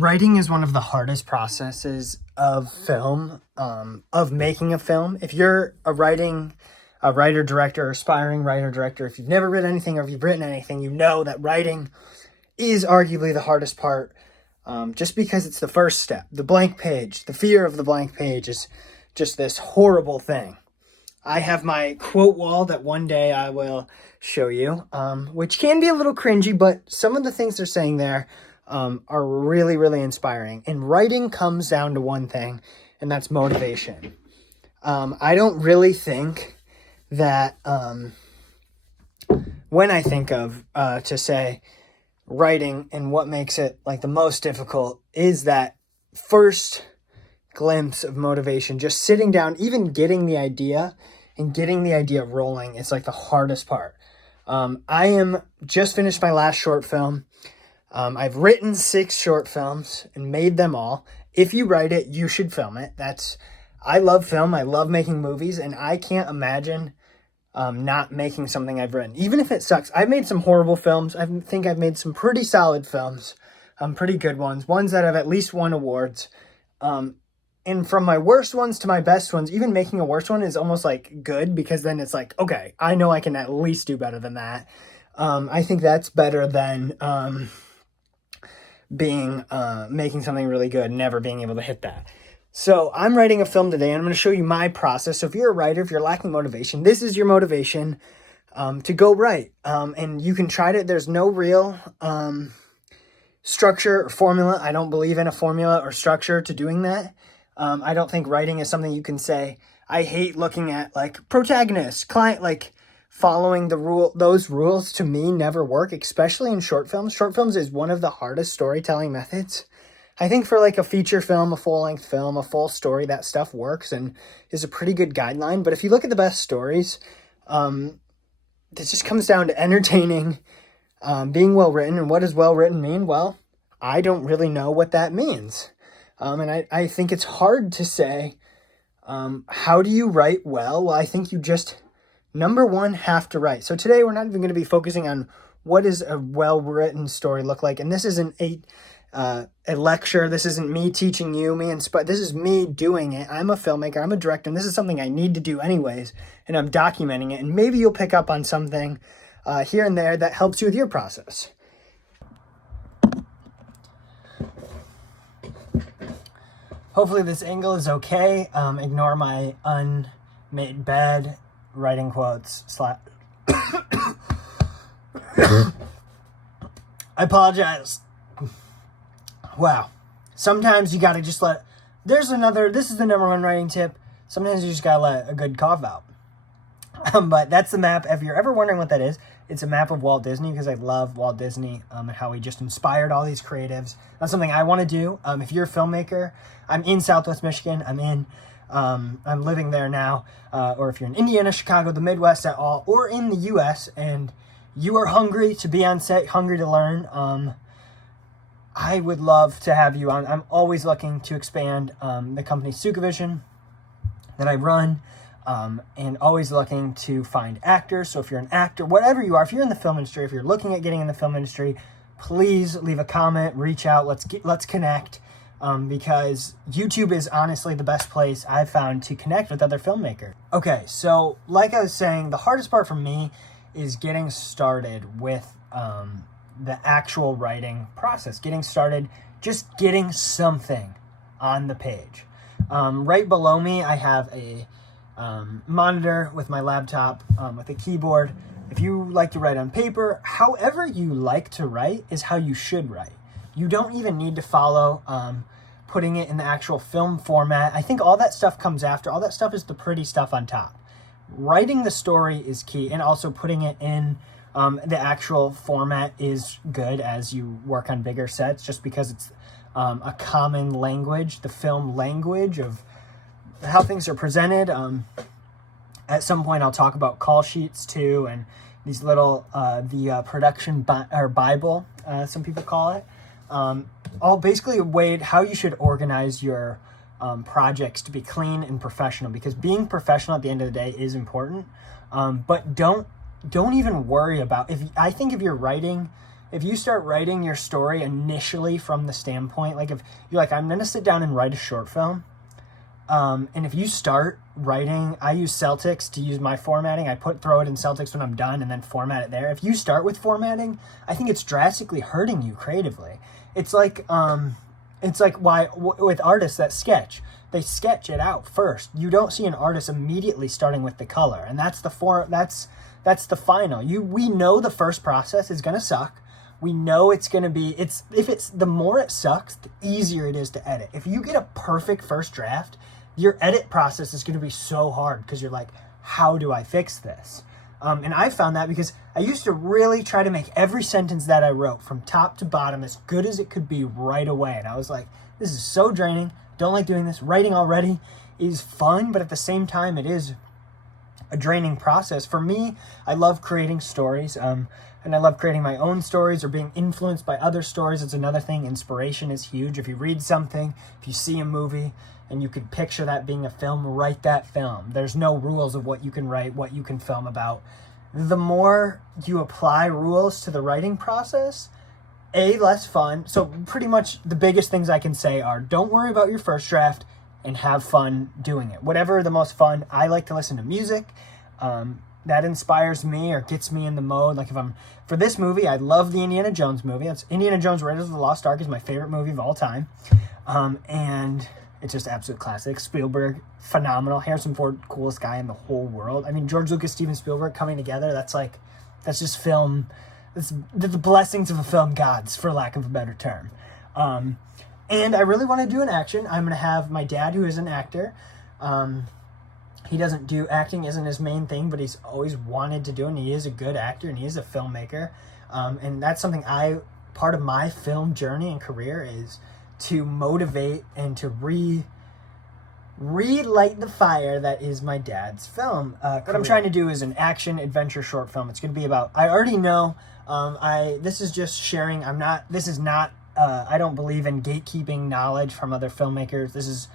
Writing is one of the hardest processes of film, of making a film. If you're a writer, director, aspiring writer, director, if you've never written anything or if you've written anything, you know that writing is arguably the hardest part, just because it's the first step. The blank page, the fear of the blank page is just this horrible thing. I have my quote wall that one day I will show you, which can be a little cringy, but some of the things they're saying there are really, really inspiring. And writing comes down to one thing, and that's motivation. I don't really think that when I think of to say writing and what makes it like the most difficult is that first glimpse of motivation, just sitting down, even getting the idea and getting the idea rolling is like the hardest part. I am just finished my last short film. I've written 6 short films and made them all. If you write it, you should film it. I love film. I love making movies, and I can't imagine not making something I've written, even if it sucks. I've made some horrible films. I think I've made some pretty solid films, pretty good ones that have at least won awards. And from my worst ones to my best ones, even making a worst one is almost like good, because then it's like, okay, I know I can at least do better than that. I think that's better than making something really good and never being able to hit that. So I'm writing a film today, and I'm going to show you my process. So if you're a writer, if you're lacking motivation, this is your motivation to go write. And you can try to, there's no real structure or formula. I don't believe in a formula or structure to doing that. I don't think writing is something you can say, I hate looking at like protagonist, client, like following those rules to me never work, especially in short films. Short films is one of the hardest storytelling methods. I think for like a feature film, a full-length film, a full story, that stuff works and is a pretty good guideline. But if you look at the best stories, this just comes down to entertaining, being well-written. And what does well-written mean? Well, I don't really know what that means. And I think it's hard to say, how do you write well? Well, I think you just, number one, have to write. So today we're not even going to be focusing on what does a well-written story look like. And this isn't a lecture. This isn't me teaching you, this is me doing it. I'm a filmmaker, I'm a director, and this is something I need to do anyways. And I'm documenting it. And maybe you'll pick up on something here and there that helps you with your process. Hopefully this angle is okay. Ignore my unmade bed, writing quotes, I apologize. Wow. Sometimes you gotta just this is the number one writing tip. Sometimes you just gotta let a good cough out. But that's the map. If you're ever wondering what that is, it's a map of Walt Disney, because I love Walt Disney and how he just inspired all these creatives. That's something I want to do. If you're a filmmaker, I'm in Southwest Michigan. I'm living there now. Or if you're in Indiana, Chicago, the Midwest at all, or in the U.S. and you are hungry to be on set, hungry to learn, I would love to have you on. I'm always looking to expand the company Sukavision that I run. And always looking to find actors. So if you're an actor, whatever you are, if you're in the film industry, if you're looking at getting in the film industry, please leave a comment, reach out, let's connect, because YouTube is honestly the best place I've found to connect with other filmmakers. Okay, so like I was saying, the hardest part for me is getting started with the actual writing process, getting started, just getting something on the page. Right below me, I have a monitor with my laptop, with a keyboard. If you like to write on paper, however you like to write is how you should write. You don't even need to follow putting it in the actual film format. I think all that stuff comes after. All that stuff is the pretty stuff on top. Writing the story is key, and also putting it in the actual format is good as you work on bigger sets, just because it's a common language, the film language of how things are presented. At some point I'll talk about call sheets too, and these little the production Bible, some people call it, all basically a way how you should organize your projects to be clean and professional, because being professional at the end of the day is important. But don't even worry about, I think if you're writing if you start writing your story initially from the standpoint, like if you're like, I'm going to sit down and write a short film, and if you start writing, I use Celtics to use my formatting. I throw it in Celtics when I'm done and then format it there. If you start with formatting, I think it's drastically hurting you creatively. It's like why with artists that sketch, they sketch it out first. You don't see an artist immediately starting with the color, and that's the final. We know the first process is gonna suck. We know it's gonna be the more it sucks, the easier it is to edit. If you get a perfect first draft, your edit process is gonna be so hard because you're like, how do I fix this? And I found that because I used to really try to make every sentence that I wrote from top to bottom as good as it could be right away. And I was like, this is so draining. Don't like doing this. Writing already is fun, but at the same time, it is a draining process. For me, I love creating stories, and I love creating my own stories or being influenced by other stories. It's another thing. Inspiration is huge. If you read something, if you see a movie, and you could picture that being a film, write that film. There's no rules of what you can write, what you can film about. The more you apply rules to the writing process, less fun. So pretty much the biggest things I can say are, don't worry about your first draft and have fun doing it. Whatever the most fun. I like to listen to music. That inspires me or gets me in the mode. Like for this movie, I love the Indiana Jones movie. It's Indiana Jones Raiders of the Lost Ark is my favorite movie of all time. And it's just absolute classic. Spielberg, phenomenal. Harrison Ford, coolest guy in the whole world. I mean, George Lucas, Steven Spielberg coming together, that's just film. That's the blessings of the film gods, for lack of a better term. And I really want to do an action. I'm going to have my dad, who is an actor. He doesn't do acting, isn't his main thing, but he's always wanted to do it, and he is a good actor, and he is a filmmaker. And that's something part of my film journey and career is to motivate and to relight the fire that is my dad's film. What I'm trying to do is an action adventure short film. It's going to be about, I already know, this is just sharing. I don't believe in gatekeeping knowledge from other filmmakers. This is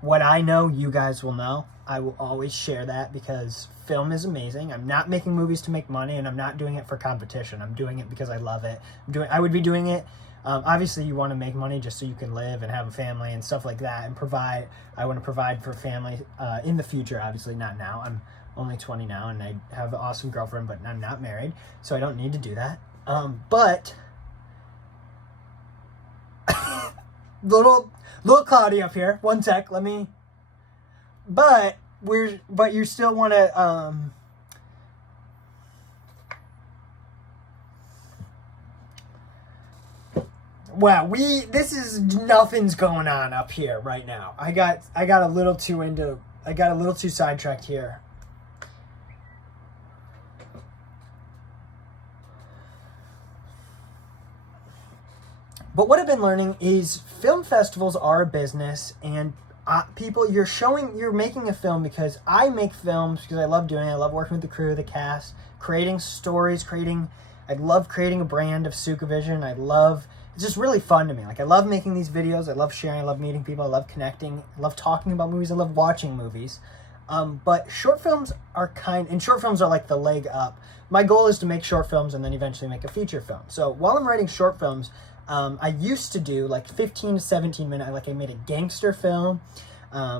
what I know, you guys will know. I will always share that because film is amazing. I'm not making movies to make money, and I'm not doing it for competition. I'm doing it because I love it. I would be doing it. Obviously, you want to make money just so you can live and have a family and stuff like that and provide. I want to provide for family in the future, obviously not now. I'm only 20 now, and I have an awesome girlfriend, but I'm not married, so I don't need to do that. But little cloudy up here. One sec, But you still want to wow, nothing's going on up here right now. I got a little too sidetracked here. But what I've been learning is film festivals are a business, and you're making a film because I make films because I love doing it. I love working with the crew, the cast, creating stories, I love creating a brand of Sukavision. It's just really fun to me. Like, I love making these videos. I love sharing. I love meeting people. I love connecting. I love talking about movies. I love watching movies. But short films are like the leg up. My goal is to make short films and then eventually make a feature film. So while I'm writing short films, I used to do like 15 to 17 minute, I made a gangster film.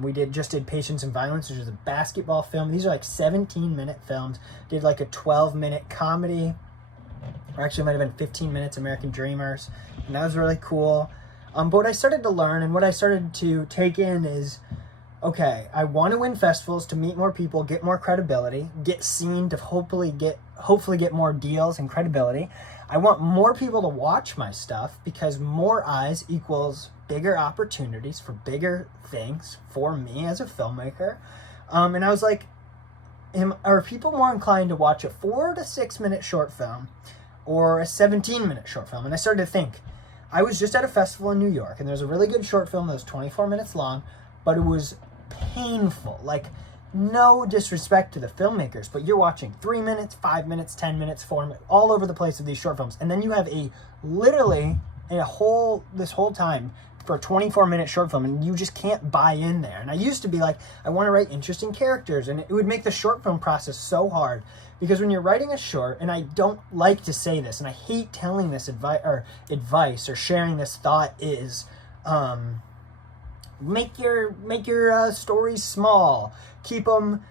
We just did Patience and Violence, which is a basketball film. These are like 17-minute films. Did like a 12-minute comedy, or actually it might have been 15 minutes, American Dreamers, and that was really cool. But what I started to learn and what I started to take in is, okay, I want to win festivals to meet more people, get more credibility, get seen to hopefully get more deals and credibility. I want more people to watch my stuff because more eyes equals bigger opportunities for bigger things for me as a filmmaker. And I was like, are people more inclined to watch a 4 to 6 minute short film or a 17-minute short film? And I started to think, I was just at a festival in New York, and there's a really good short film that was 24 minutes long, but it was painful. Like, no disrespect to the filmmakers, but you're watching 3 minutes, 5 minutes, 10 minutes, 4 minutes, all over the place of these short films. And then you have a literally this whole time for a 24-minute short film, and you just can't buy in there. And I used to be like, I want to write interesting characters, and it would make the short film process so hard, because when you're writing a short, and I don't like to say this, and I hate telling this advice or sharing this thought, is make your stories small, keep them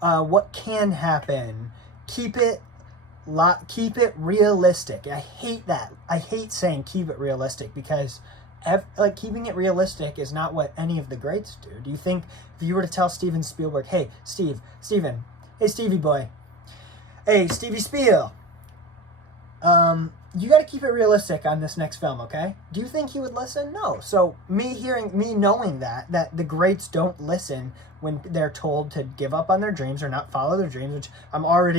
what can happen, keep it realistic. I hate that. I hate saying keep it realistic, because keeping it realistic is not what any of the greats do. Do you think if you were to tell Steven Spielberg, hey Stevie boy, hey Stevie Spiel, you got to keep it realistic on this next film, okay? Do you think he would listen? No. So me knowing that the greats don't listen when they're told to give up on their dreams or not follow their dreams, which I want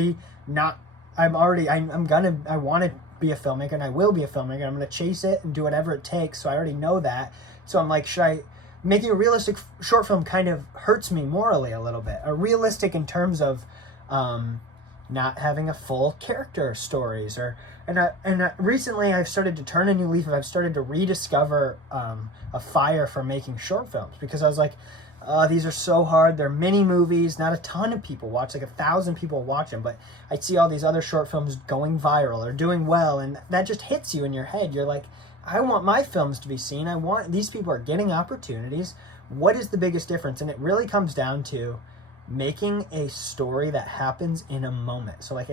to be a filmmaker, and I will be a filmmaker. I'm going to chase it and do whatever it takes. So I already know that. So I'm like, making a realistic short film kind of hurts me morally a little bit. A realistic in terms of not having a full character stories, recently I've started to turn a new leaf, and I've started to rediscover a fire for making short films, because I was like, these are so hard. They're mini movies. Not a ton of people watch, like 1,000 people watch them, but I see all these other short films going viral or doing well, and that just hits you in your head. You're like, I want my films to be seen. These people are getting opportunities. What is the biggest difference? And it really comes down to making a story that happens in a moment. So like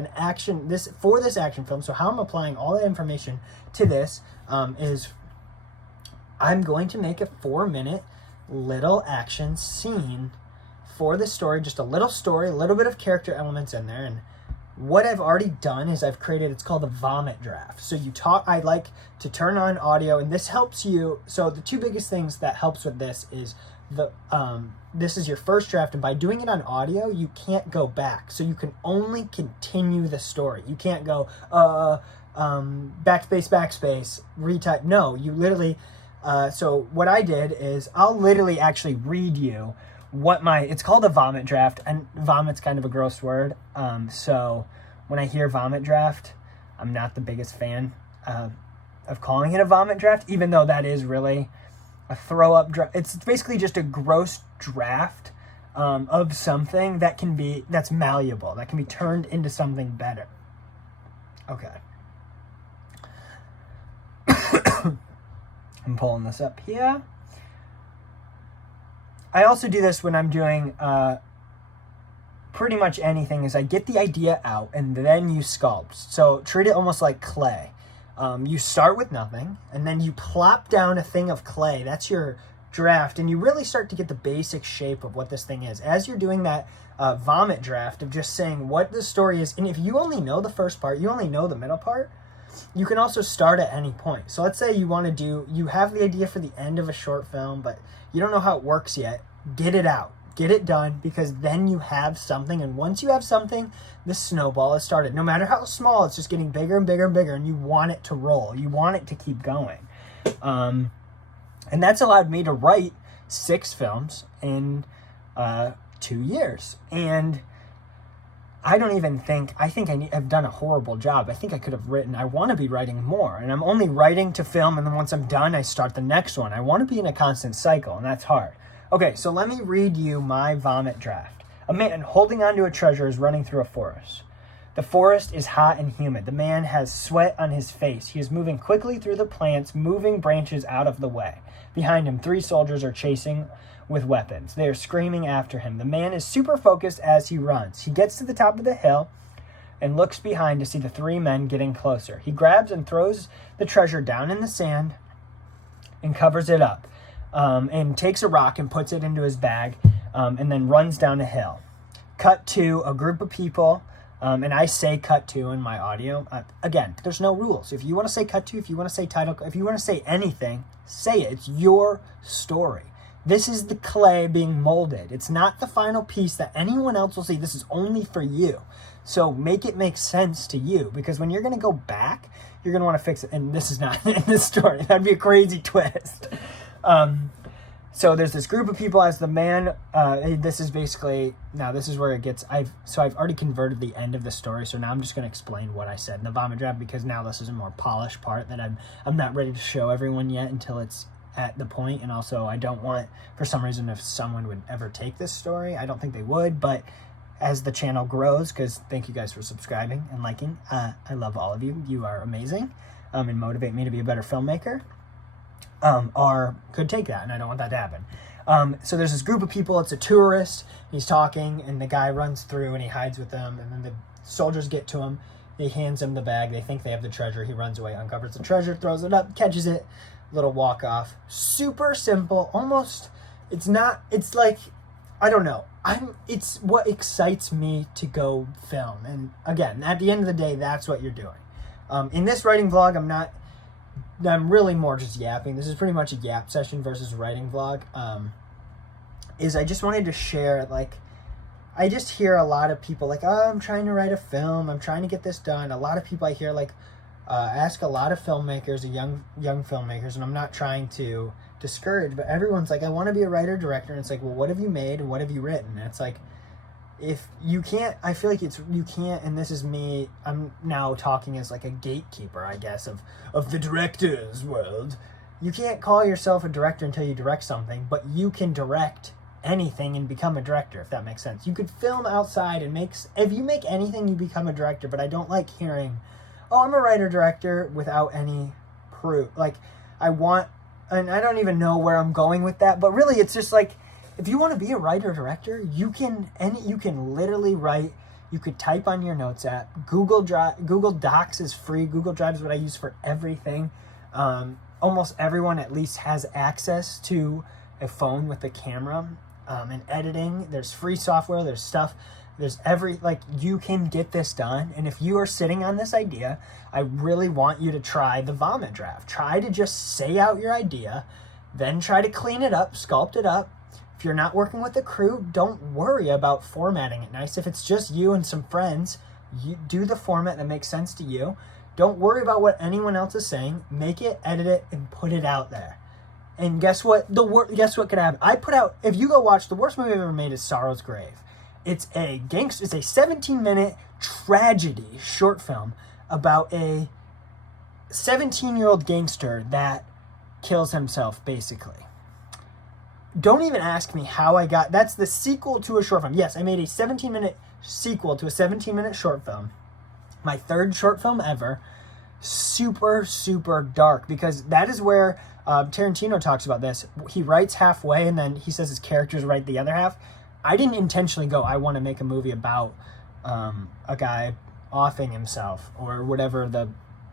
for this action film, so how I'm applying all that information to this is I'm going to make a 4-minute little action scene for the story, just a little story, a little bit of character elements in there. And what I've already done is I've created, it's called a vomit draft. So I like to turn on audio, and this helps you. So the two biggest things that helps with this is this is your first draft, and by doing it on audio, you can't go back. So you can only continue the story. You can't go backspace, retype. No, you literally. So what I did is I'll literally actually read you it's called a vomit draft, and vomit's kind of a gross word. So when I hear vomit draft, I'm not the biggest fan of calling it a vomit draft, even though that is really a throw up draft. It's basically just a gross draft of something that's malleable, that can be turned into something better. Okay. I'm pulling this up here. I also do this when I'm doing pretty much anything, is I get the idea out and then you sculpt. So treat it almost like clay. You start with nothing, and then you plop down a thing of clay. That's your draft, and you really start to get the basic shape of what this thing is. As you're doing that vomit draft of just saying what the story is, and if you only know the first part, you only know the middle part, you can also start at any point. So let's say you have the idea for the end of a short film, but you don't know how it works yet. Get it out. Get it done, because then you have something, and once you have something, the snowball has started. No matter how small, it's just getting bigger and bigger and bigger, and you want it to roll. You want it to keep going. And that's allowed me to write 6 films in 2 years. And I think I've done a horrible job. I think I want to be writing more, and I'm only writing to film, and then once I'm done, I start the next one. I want to be in a constant cycle, and that's hard. Okay, so let me read you my vomit draft. A man holding onto a treasure is running through a forest. The forest is hot and humid. The man has sweat on his face. He is moving quickly through the plants, moving branches out of the way. Behind him, 3 soldiers are chasing with weapons. They are screaming after him. The man is super focused as he runs. He gets to the top of the hill and looks behind to see the 3 men getting closer. He grabs and throws the treasure down in the sand and covers it up, and takes a rock and puts it into his bag, and then runs down a hill. Cut to a group of people, and I say cut to in my audio. Again, there's no rules. If you want to say cut to, if you want to say title, if you want to say anything, say it. It's your story. This is the clay being molded. It's not the final piece that anyone else will see. This is only for you. So make it make sense to you, because when you're going to go back, you're going to want to fix it. And this is not in this story. That'd be a crazy twist. So there's this group of people as the man. This is basically, now this is where it gets, I've already converted the end of the story. So now I'm just going to explain what I said in the vomit draft, because now this is a more polished part that I'm not ready to show everyone yet until it's at the point. And also I don't want, for some reason, if someone would ever take this story, I don't think they would, but as the channel grows, because thank you guys for subscribing and liking. I love all of you. You are amazing, and motivate me to be a better filmmaker. Or could take that, and I don't want that to happen. So there's this group of people. It's a tourist. He's talking, and the guy runs through, and he hides with them. And then the soldiers get to him. He hands him the bag. They think they have the treasure. He runs away, uncovers the treasure, throws it up, catches it. Little walk off. Super simple. Almost. It's not. It's like, I don't know. It's what excites me to go film. And again, at the end of the day, that's what you're doing. In this writing vlog, I'm really more just yapping. This is pretty much a yap session versus writing vlog. I just wanted to share, like, I just hear a lot of people like, oh, I'm trying to write a film. I'm trying to get this done. A lot of people I hear, like, ask a lot of filmmakers, young filmmakers, and I'm not trying to discourage, but everyone's like, I want to be a writer, director. And it's like, well, what have you made and what have you written? And it's like, if you can't, I feel like you can't, and this is me, I'm now talking as like a gatekeeper, I guess, of the director's world. You can't call yourself a director until you direct something, but you can direct anything and become a director, if that makes sense. You could film outside and if you make anything, you become a director, but I don't like hearing, oh, I'm a writer-director without any proof. Like, and I don't even know where I'm going with that, but really it's just like, if you want to be a writer-director, you can literally write. You could type on your notes app. Google Docs is free. Google Drive is what I use for everything. Almost everyone at least has access to a phone with a camera. And editing, there's free software. There's stuff. There's you can get this done. And if you are sitting on this idea, I really want you to try the vomit draft. Try to just say out your idea, then try to clean it up, sculpt it up. If you're not working with a crew, don't worry about formatting it nice. If it's just you and some friends, you do the format that makes sense to you. Don't worry about what anyone else is saying. Make it, edit it, and put it out there. And guess what? Guess what could happen? If you go watch, the worst movie I've ever made is Sorrow's Grave. It's a 17-minute tragedy short film about a 17-year-old gangster that kills himself, basically. Don't even ask me how that's the sequel to a short film. Yes, I made a 17-minute sequel to a 17-minute short film. My third short film ever. Super, super dark, because that is where Tarantino talks about this. He writes halfway and then he says his characters write the other half. I didn't intentionally go, I want to make a movie about a guy offing himself, or whatever the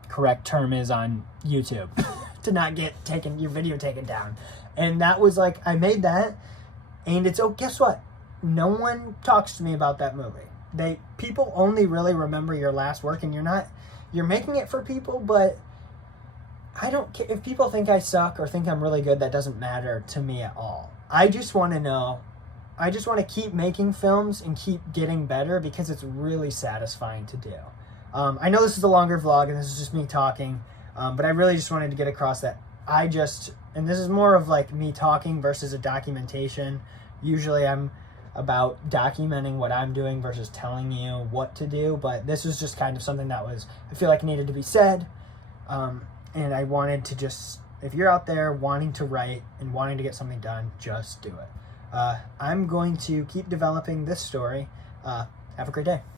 correct term is on YouTube to not get your video taken down. And that was like, I made that, and guess what? No one talks to me about that movie. People only really remember your last work, and you're making it for people, but I don't care. If people think I suck or think I'm really good, that doesn't matter to me at all. I just want to keep making films and keep getting better, because it's really satisfying to do. I know this is a longer vlog and this is just me talking, but I really just wanted to get across that and this is more of like me talking versus a documentation. Usually I'm about documenting what I'm doing versus telling you what to do, but this was just kind of something that I feel like needed to be said. And I wanted to just, if you're out there wanting to write and wanting to get something done, just do it. I'm going to keep developing this story. Have a great day.